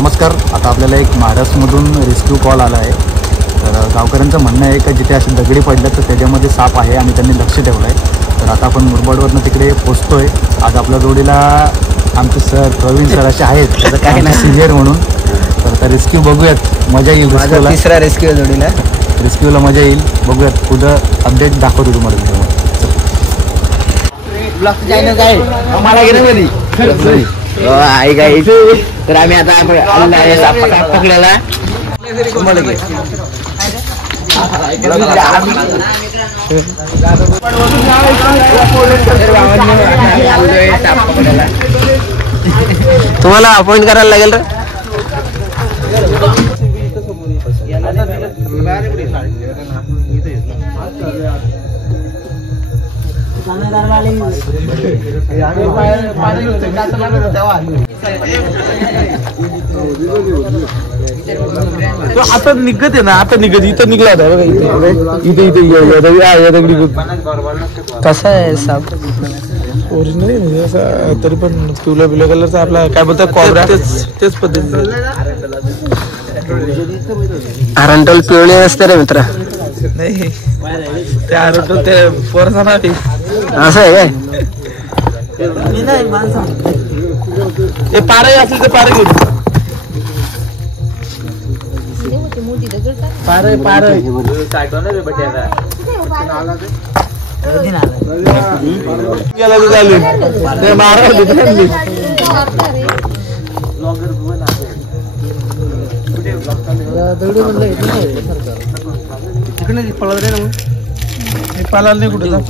नमस्कार. आता आपल्याला एक महाराष्ट्रमधून रेस्क्यू कॉल आला आहे. तर गावकऱ्यांचं म्हणणं आहे की जिथे अशी दगडी पडल्या तर त्याच्यामध्ये साप आहे आणि त्यांनी लक्ष ठेवलं आहे. तर आता आपण मुरबाडवरनं तिकडे पोचतोय. आज आपल्या जोडीला आमचे सर प्रवीण सर असे आहेत, त्याचं काय नाही सिनियर म्हणून. तर आता रेस्क्यू बघूयात, मजा येईल. तिसरा रेस्क्यू जोडीला, रेस्क्यूला मजा येईल. बघूयात, पुढं अपडेट दाखवतो तुम्हाला. आम्हाला आई गाई. तर आम्ही आता पकडायला तुम्हाला अपॉइंट करायला लागेल रे. आता निघत आहे ना, आता निघत इथं निघला होता बघा. इथे इथे दगडी कसा आहे साप? ओरिजिनल म्हणजे असं तरी पण पिवळ्या पिवळ्या कलरचा आपला काय बोलतात कॉब्रा, तेच पद्धतीने. आरंटोल पिवळे असते रे मित्र. नाही ते आरंटोल ते पोरचा ना असं आहे काय? हे पारे असले तर पारे घेऊ. पारे पारे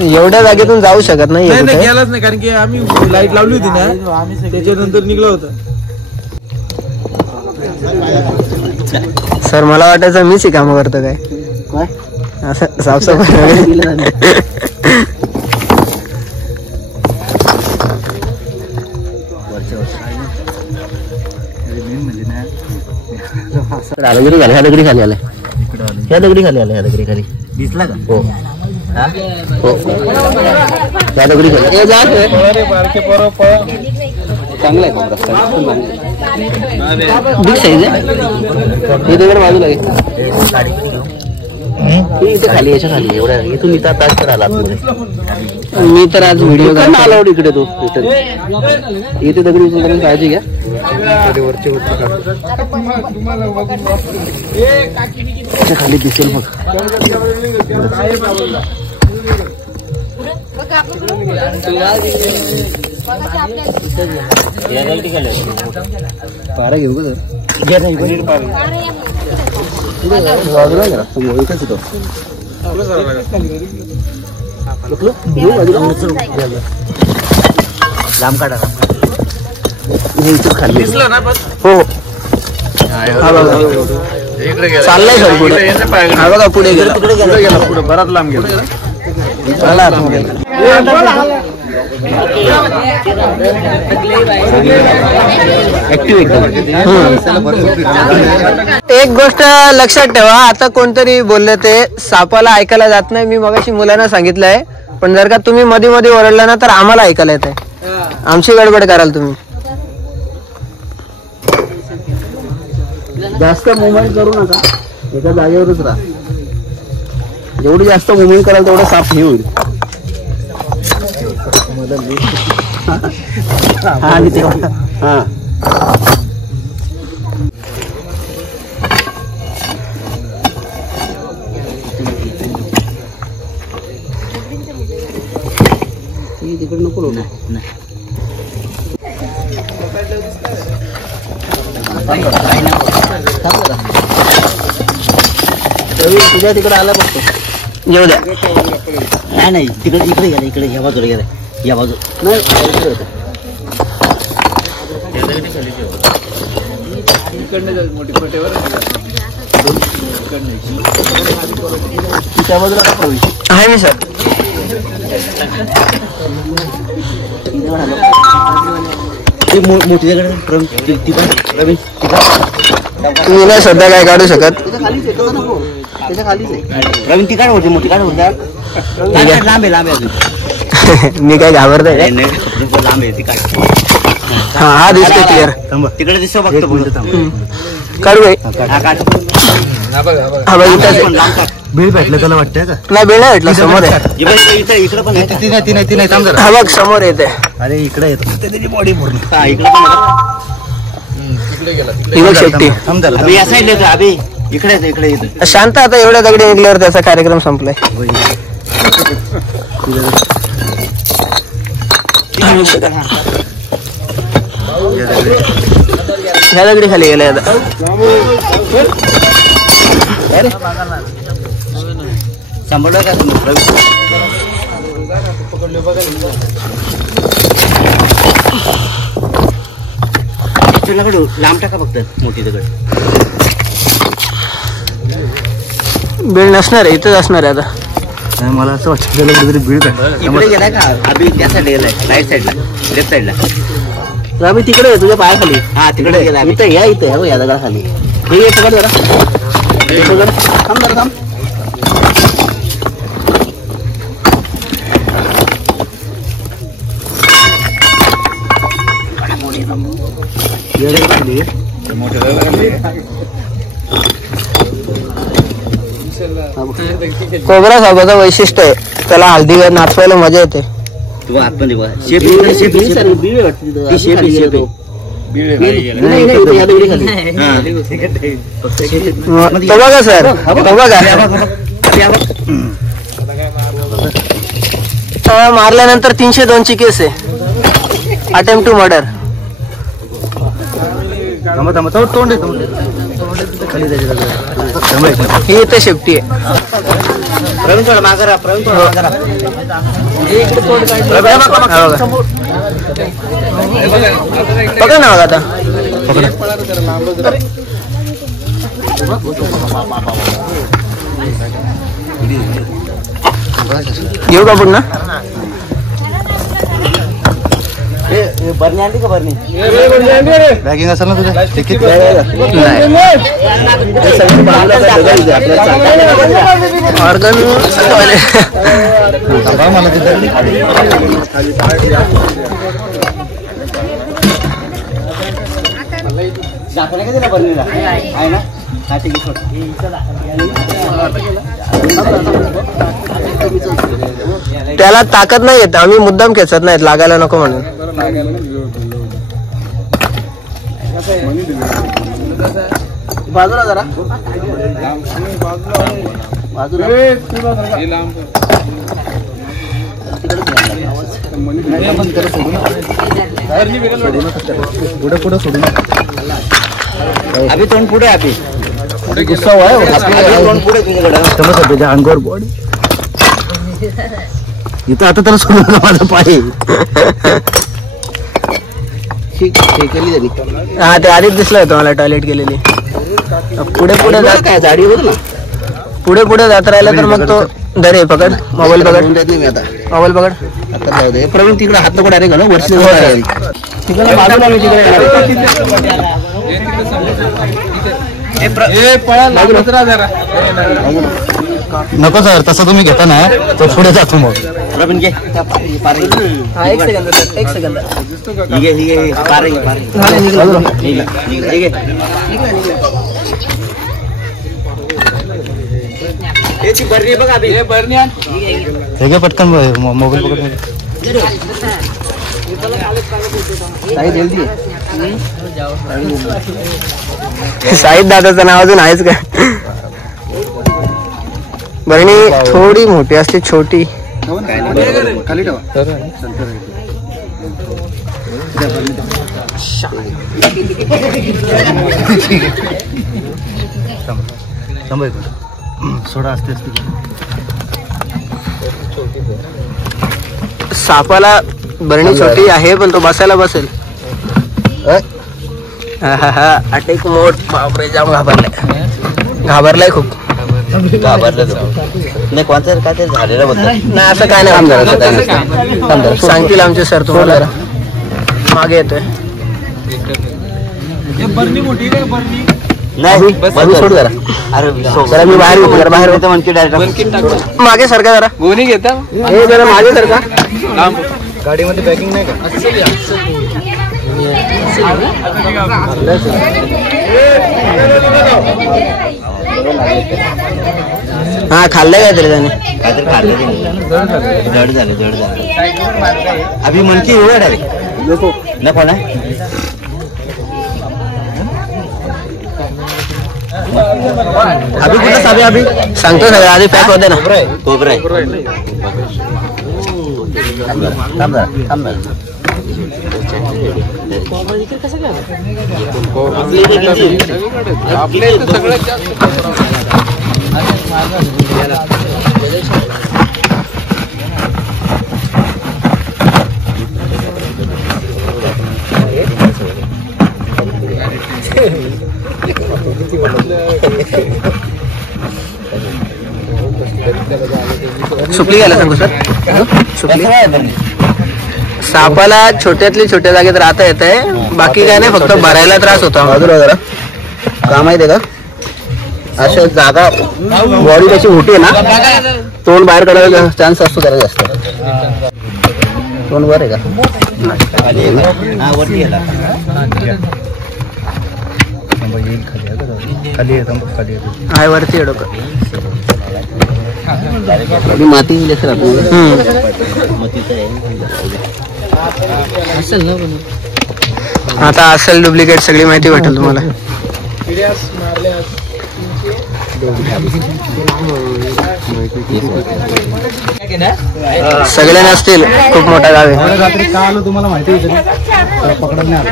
एवढ्या जागेतून जाऊ शकत नाही. गेलाच नाही, कारण की आम्ही लाईट लावली होती ना, त्याच्यानंतर निघलो होतं. सर मला वाटायचं मीच ही काम करतो काय असं साफसफाई. ह्या दगडी खाली आलाय, ह्या दगडी खाली आलाय, ह्या दगडी खाली दिसला का? हो हो, ह्या दगडी खाली. चांगला आहे बिग साईज आहे. हे दगड बाजूला इथे खाली, याच्या खाली एवढ्या इथून इथं तास आला. मी तर आज व्हिडिओ आलो इकडे. तो इथे दगडी उचलताना काळजी घ्या. त्याच्या खाली दिसेल बघ. पारा घेऊ का लांब काढा खाली. हो चाललंय सर पुढे. हा बघा पुढे गेला, तिकडे गेला, पुढे बराच लांब गेला. एक गोष्ट लक्षात ठेवा, आता कोणतरी बोलले ते सापाला ऐकायला जात नाही. मी मगाशी मुलांना सांगितलंय, पण जर का तुम्ही मध्ये मध्ये ओरडला ना तर आम्हाला ऐकायला येत आहे. आमची गडबड कराल तुम्ही. जास्त मुवमेंट करू नका, एका जागेवरच राहा. जेवढी जास्त मुवमेंट कराल तेवढं साप हे होईल. हा तिकडे नको तुझ्या तिकडे आला बघतो. येऊ द्या. नाही तिकडे इकडे गेला, इकडे या बाजूला गेला, या बाजू नाही त्या बाजूला आहे मी सर. मोठी तुम्ही नाही सध्या काय काढू शकत. प्रवीण ती काढ होती, मोठी काढ होत्या. लांब आहे, लांब आहे. मी काय घाबरतोय लांब आहे ती काढ. हा दिसतोय क्लिअर. तिकडे दिसतो बघतो. काढू भाई. हा बघ इथं बिल भेटलं त्याला वाटतंय का? नाही बेळ नाही भेटला समोर आहे. इकडे पण ती नाही थांब जरा. हा बघ समोर येते. अरे इकडे येतो त्याची बॉडी पूर्ण. ही बघ शेट्टी. थांब जरा. अभि या साईडला येतो. अभि इकडे येतो. शांत आता एवढ्या दगडी निघल्यावर त्याचा कार्यक्रम संपलाय. ह्या दगडी खाली गेलाय आता. सांभाळलं का तुम्ही? लांब टाका फक्त मोठी दगड. बीळ नसणार आहे, इथंच असणार आहे आता. नाही, मला असं वाटतं त्याला कुठेतरी बिल इकडे गेलाय का? अभि त्या साईडला गेलाय. राईट साईडला, लेफ्ट साईडला. आम्ही तिकडे आहे तुझ्या पायाखाली. हा तिकडे गेलाय. इथं या, इथं या दगडाखाली. हे पकड जरा. थांब जरा थांब. कोबरा साबचं वैशिष्ट्य आहे, त्याला हळदी नाचवायला मजा येते. तू आतमध्ये बघा. शेप तो बघा सर, तो बघा. मारल्यानंतर 302 ची केस आहे. Attempt to murder. तोंड ही इथे शेपटी आहे. प्रवीण थोडा मागरा. प्रवीण थोडा मागरा. पकड ना बघा आता. घेऊ का पुन्हा? बरणी आणली का? बरणी बॅगिंग असेल ना तुझ्या? ऑर्गन मला तिथे दाखवलं का तिला बरणीला? आहे ना? हा ठीक आहे. त्याला ताकद नाही येत, आम्ही मुद्दाम खेचत नाहीत लागायला नको म्हणून. बाजूला जरा बाजूला. पुढे सोडून अभि तोंड पुढे. अभि गुस्सा आहे तोंड पुढे तुझ्याकडे. अंगावर बॉडी इथं. आता त्याला सोडून माझा पाय. हा ते आधीच दिसलं होतं मला टॉयलेट गेलेली. पुढे पुढे जात काय झाडी होत ना. पुढे पुढे जात राहिला तर मग तो दरे पकड. मोबाईल पकड. मोबाईल पकड. आता जाऊ दे. प्रवीण तिकडे हात नको डायरेक्ट घालू. वर्ष तिकडे बाजूला मी तिकडे नको सर, तसं तुम्ही घेता ना तो पुढे जातो मग. प्रवीण घे. एक सेकंद. एक सेकंद. बरणी बघा. बरणी हे घे पटकन मोबाईल पकड. साहिद दादाचं नाव अजून आहेच का? बरणी थोडी मोठी असते, छोटी. खाली ठेवा. सोडा असते. सापाला बरणी छोटी आहे पण तो बसायला बसेल. अटेक मोड. बापरे जाम घाबरलाय खूप. नाही कोणतं काय ते झालेलं होतं. नाही असं काय नाही. सांगतील आमचे सर तुम्हाला. मागे येतोय. नाही सोड जरा. अरे जरा मी बाहेर येतो. जरा बाहेर होतं म्हणजे डायरेक्ट मागे सारखा जरा. गोणी घेता हे जरा मागे सारखा. गाडीमध्ये पॅकिंग नाही का? हा खाल्लंय काय तरी त्याने काहीतरी खाल्लं जड झालं अभि मनकी एवढं डायरेक्ट नको ना अभि कुठं साबे अभि सांगतो सगळं आधी पॅक होते ना कोबरा सुपली घ्यायला सांगू सर सुपली सापाला छोट्यातली छोट्या जागेत राहता येत आहे बाकी काय नाही फक्त भरायला त्रास होता बाजूला जरा का माहिती आहे का अशा जागा बॉडी त्याची मोठी आहे ना तोंड बाहेर काढायला चान्स असतो त्याला जास्त तोंड वर आहे का वरती गेला हाय वरती आहे डोकं माती आता असेल डुप्लिकेट सगळी माहिती भेटेल तुम्हाला सगळे नसतील खूप मोठा गाव आहे रात्री का आलो तुम्हाला माहिती आहे पकडत नाही आलं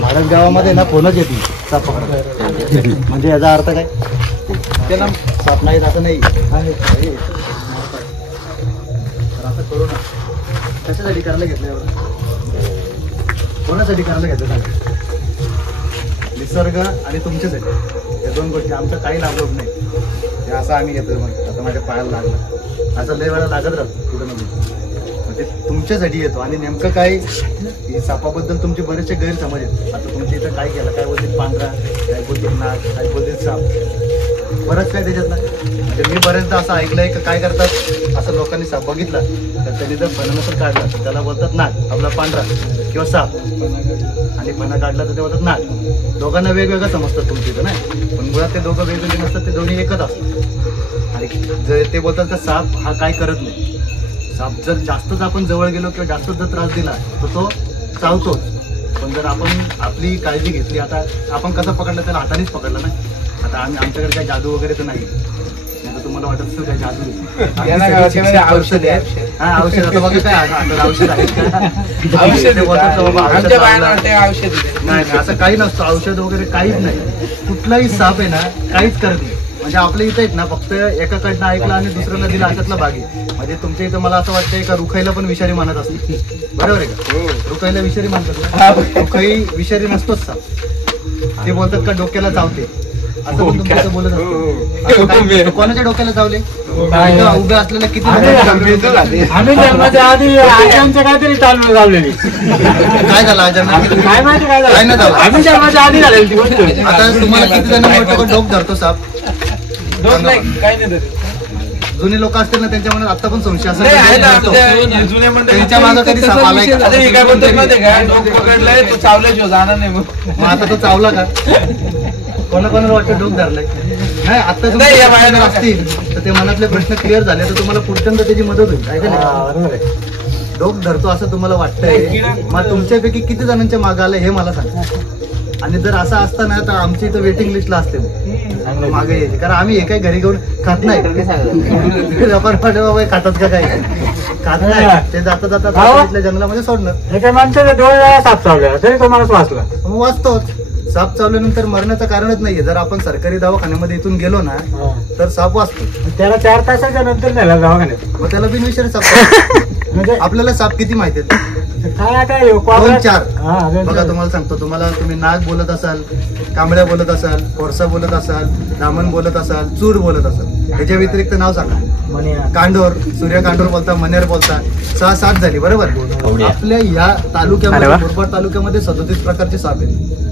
महाराज गावामध्ये ना फोनच येते साप पकडत म्हणजे याचा अर्थ काय त्याला साप नाही जात नाही करू ना कशासाठी करायला घेतलं कोणासाठी करायला घेतलं निसर्ग आणि तुमच्यासाठी या दोन गोष्टी आमचं काही लागत नाही हे असं आम्ही घेतोय मग आता माझ्या पायाला लागलं असं लय वेळा लागत राहतो कुठं ना ते तुमच्यासाठी येतो आणि नेमकं काय सापाबद्दल तुमचे बरेचसे गैरसमज आहेत आता तुमच्या इथं काय केलं काय बोलतील पांढरा काय बोलतील नाग काय बोलतील साप बरंच काय त्याच्यात ना म्हणजे मी बरेचदा असं ऐकलंय की काय करतात असं लोकांनी साप बघितला तर त्यांनी जर फणा काढला तर त्याला बोलतात नाग आपला पांढरा किंवा साप आणि फणा काढला तर ते बोलतात नाग दोघांना वेगवेगळं समजतात तुमच्या इथं नाही पण मुळात ते दोघं वेगवेगळे नसतात ते दोन्ही एकच असतात आणि जर ते बोलतात तर साप हा काय करत नाही साप जर जास्तच आपण जवळ गेलो किंवा जास्तच जर त्रास दिला तर तो चावतोच पण जर आपण आपली काळजी घेतली आता आपण कसं पकडलं त्याला हातानेच पकडलं ना आता आमच्याकडे काही जादू वगैरे तर नाही तुम्हाला वाटत असेल काय जादू औषध आहे हा औषध आता बघा काय औषध आहे नाही असं काही नसतं औषध वगैरे काहीच नाही कुठलाही साप आहे ना काहीच करत नाही म्हणजे आपल्या इथं आहेत ना फक्त एकाकडनं ऐकलं आणि दुसऱ्याला दिला अशातला भाग आहे म्हणजे तुमच्या इथं मला असं वाटतंय का रुखाईला पण विषारी मानत असते बरोबर आहे का रुखाईला विषारी मानतात रुखाई विषारी नसतोच साप ते बोलतात का डोक्याला चावते असं पण तुमचं बोलत असतो कोणाच्या डोक्याला चावले उभे असलेल्या किती आम्ही जन्माच्या आधी आजांच्या काहीतरी चालू लावलेली काय झालं आजांना काय माहिती काय काय नाही झालं आम्ही जन्माच्या आधी झालेली ती गोष्ट आता तुम्हाला किती जण वाटतं डोक धरतो साप दोन नाही काही नाही जुने लोक असतील ना त्यांच्या मनात आता पण संशय असेल त्यांच्या मागे कधी साप आलाय काय बोलतो माहिती का डोक पकडलंय तो चावल्याशिवाय जाणार नाही मग आता तो चावला का कोणाकोणाला वाटतं डोक धरलंय नाही आता असतील तर ते मनातले प्रश्न क्लिअर झाले तर तुम्हाला पुढच्यांदा त्याची मदत होईल काय का डोक धरतो असं तुम्हाला वाटतंय मग तुमच्यापैकी किती जणांच्या मागे आलंय हे मला सांगा आणि जर असं असतं ना तर आमच्या इथं वेटिंग लिस्टला असते मागे यायचे कारण आम्ही हे काही घरी घेऊन खात नाही बाबा खातात का काय खात नाही ते जाता जाता जंगलामध्ये सोडणार एका माणसाला 2 वेळा साप चावला तरी तो माणूस वाचला मग वाचतोच साप चावल्यानंतर मरण्याचं कारणच नाहीये जर आपण सरकारी दवाखान्यामध्ये इथून गेलो ना तर साप वाचतो त्याला 4 तासाच्या नंतर नेला दवाखान्यात मग त्याला बिनविषारी साप म्हणजे आपल्याला साप किती माहिती आहेत काय आता 2-4 बघा तुम्हाला सांगतो तुम्ही नाग बोलत असाल कांबळ्या बोलत असाल कोरसा बोलत असाल दामन बोलत असाल चूर बोलत असाल ह्याच्या व्यतिरिक्त नाव सांगा कांडोर सूर्यकांडोर बोलता मनेर बोलता 6-7 झाली बरोबर आपल्या या तालुक्यामध्ये मुरबाड तालुक्यामध्ये 37 प्रकारचे साप आहेत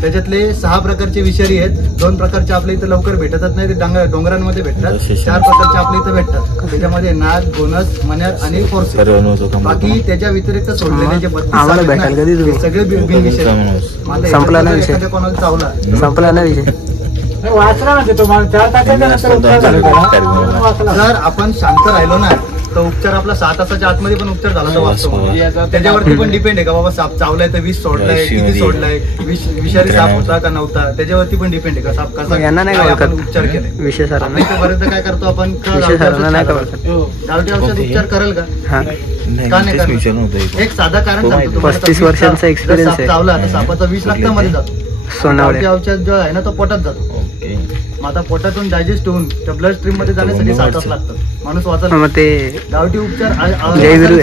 त्याच्यातले 6 प्रकारचे विषारी आहेत. 2 प्रकारचे आपल्या इथं लवकर भेटतच नाही, ते डोंगरांमध्ये भेटतात. 4 प्रकारचे आपल्या इथं भेटतात. त्याच्यामध्ये नाग, गोनस, मण्यार आणि फोर्स. बाकी त्याच्या व्यतिरिक्त सोडलेले जे 32 साप आहेत ना, ते सगळे बिनविषारी. संपला ना विषय. एखाद्या कोणाला चावला संपला ना विषय. वाचला ना ते तुम्हाला 4 तासाच्या नंतर उपचार झाले त्याला. जर आपण शांत राहिलो ना तर उपचार आपला 6 तासाच्या आतमध्ये पण उपचार झाला तर वाचतो. त्याच्यावरती पण डिपेंड आहे का बाबा साप चावलाय तर विष सोडलाय, किती सोडलाय, विषारी साप होता का नव्हता, त्याच्यावरती पण डिपेंड आहे का साप कसा आपण उपचार केलाय. विषय सर बरेचदा काय करतो आपण, गावठी औषध उपचार करेल का? का नाही करत? एक साधा कारण सांगतो तुम्हाला. 35 वर्षांचा एक्सपिरियन्स आहे. चावला तर सापाचा विष रक्तामध्ये जातो. गावठी औषध जो आहे ना तो पोटात जातो. मग आता पोटातून डायजेस्ट होऊन त्या ब्लड स्ट्रीम मध्ये जाण्यासाठी 7 तास लागतात. माणूस वाचत. मग ते गावठी उपचार जयवीरू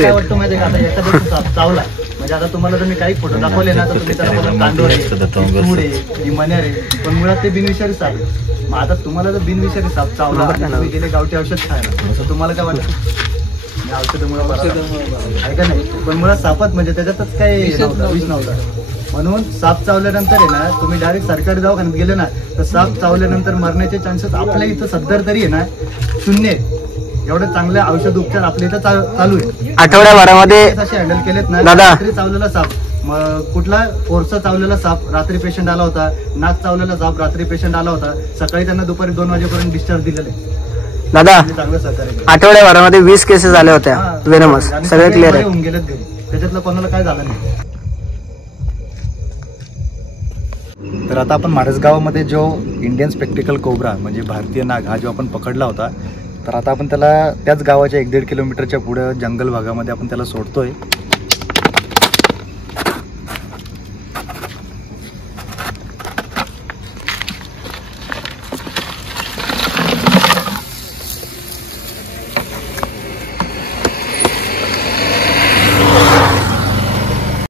काय वाटतं माहिती का, आता एखादा साप चावला म्हणजे आता तुम्हाला जर मी काही फोटो दाखवले ना तर तुम्ही त्याला कांदोर आहे, मण्यार आहे, पण मुळात ते बिनविषारी साप आहे. मग आता तुम्हाला जर बिनविषारी साप चावला आणि तुम्ही गेले गावठी औषध खायला तर तुम्हाला काय वाटतं? औषधामुळे आहे का नाही, पण मुळात सापात म्हणजे त्याच्यातच काही विष नव्हता. म्हणून साप चावल्यानंतर आहे ना, तुम्ही डायरेक्ट सरकारी दवाखान्यात गेले ना तर साप चावल्यानंतर मरण्याचे चान्सेस आपल्या इथं सध्या तरी आहे ना 0 आहेत. एवढे चांगले औषध उपचार आपल्या इथं चालू आहे. आठवड्याभरामध्ये असे हँडल केलेत ना. दादा रात्री चावलेला साप, कुठला फोर्सचा चावलेला साप रात्री पेशंट आला होता, नाक चावलेला साप रात्री पेशंट आला होता, सकाळी त्यांना दुपारी 2 वाजेपर्यंत डिस्चार्ज दिलेले. दादा चांगलं सहकार्य. आठवड्याभरामध्ये 20 केसेस झाल्या होत्या वेनमस. सगळे क्लिअर आहे. होऊन गेलेत घरी, त्याच्यातलं कोणाला काय झालं नाही. तर आता आपण मारसगावामध्ये जो इंडियन स्पेक्टिकल कोब्रा म्हणजे भारतीय नाग हा जो आपण पकडला होता, तर आता आपण त्याला त्याच गावाच्या 1-1.5 किलोमीटरच्या पुढे जंगल भागामध्ये आपण त्याला सोडतोय.